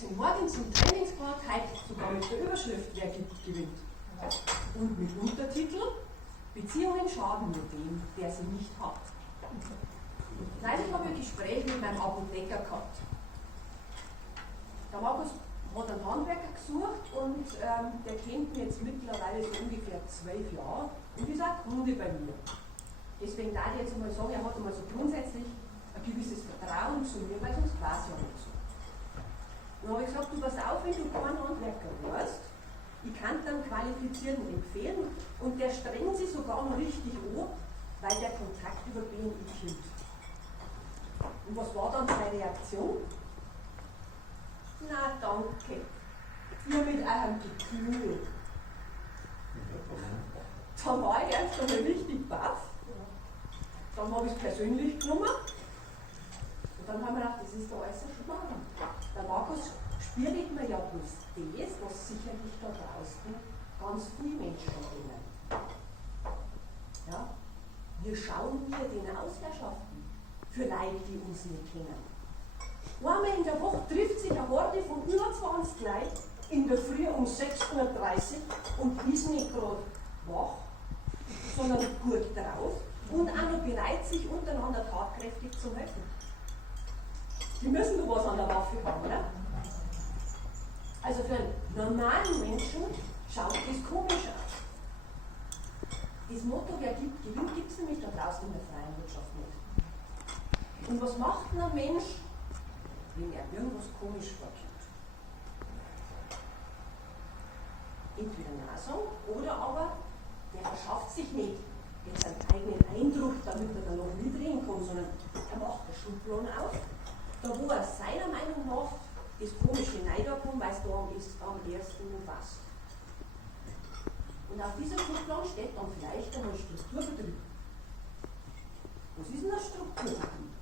15 morgens im Trainingsplan, heute sogar mit der Überschrift Wer gibt, gewinnt. Und mit Untertitel Beziehungen schaden nur dem, der sie nicht hat. Neulich habe ich ein Gespräch mit meinem Apotheker gehabt. Der Markus hat einen Handwerker gesucht und der kennt mich jetzt mittlerweile so ungefähr 12 Jahre und ist auch Kunde bei mir. Deswegen darf ich jetzt einmal sagen, er hat einmal so grundsätzlich ein gewisses Vertrauen zu mir, weil sonst weiß ich ja nicht so. Dann habe ich gesagt, du pass auf, wenn du keinen Handwerker warst, ich kann dann Qualifizierten empfehlen und der strengt sich sogar noch richtig an, weil der Kontakt über BNI hielt. Und was war dann seine Reaktion? Na danke, ihr mit eurem Gekühl. Dann war ich erst einmal richtig baff. Dann habe ich es persönlich genommen. Und dann haben wir gedacht, das ist der äußerste Schmarrn. Der Markus spürt mir ja bloß das, was sicherlich da draußen ganz viele Menschen kennen. Ja? Wir schauen wir den Ausherrschaften für Leute, die uns nicht kennen. Einmal in der Woche trifft sich eine Horde von über 20 Leuten in der Früh um 6:30 Uhr und ist nicht gerade wach, sondern gut drauf und auch noch bereit, sich untereinander tatkräftig zu helfen. Die müssen doch was an der Waffe haben, oder? Also für einen normalen Menschen schaut das komisch aus. Das Motto, wer gibt, gewinnt, gibt es nämlich da draußen in der freien Wirtschaft nicht. Und was macht denn ein Mensch, wenn er irgendwas komisch vorkommt? Entweder Nasung oder aber der verschafft sich nicht jetzt einen eigenen Eindruck, damit er dann noch nie drehen kann, sondern er macht eine Schublade auf, da wo er seiner Meinung nach das komische Neiderkommen, weil es da am ersten passt. Und auf dieser Schublade steht dann vielleicht einmal Strukturbetrieb. Was ist denn ein Strukturbetrieb?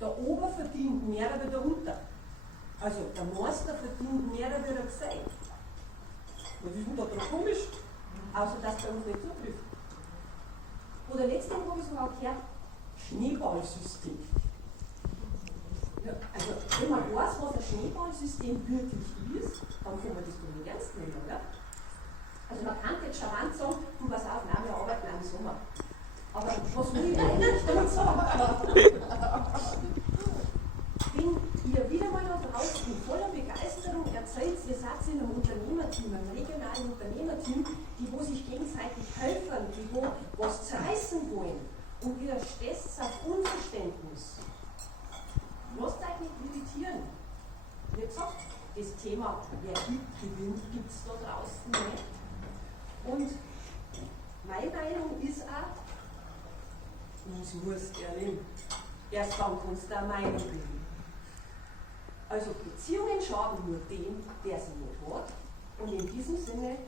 Der Ober verdient mehr als der Unter. Also der Meister verdient mehr als der Gesell. Was ist denn da komisch? Außer dass bei uns nicht zutrifft. Oder letztens habe ich sogar gehört, Schneeballsystem. Ja, also wenn man weiß, was ein Schneeballsystem wirklich ist, dann kann man das doch nicht ernst nehmen, oder? Also man kann jetzt charmant sagen, du pass auf, nein, wir arbeiten auch im Sommer. Aber was will ich eigentlich damit sagen? Wenn ihr wieder mal da draußen in voller Begeisterung erzählt, ihr seid in einem Unternehmerteam, einem regionalen Unternehmerteam, die wo sich gegenseitig helfen, die wo was zerreißen wollen und ihr stößt auf Unverständnis. Lasst euch nicht irritieren. Wie gesagt, das Thema, wer gibt, gewinnt, gibt es da draußen nicht. Und meine Meinung ist auch, das musst du erleben. Erst dann kannst du eine Meinung bilden. Also Beziehungen schaden nur dem, der sie nicht hat. Und in diesem Sinne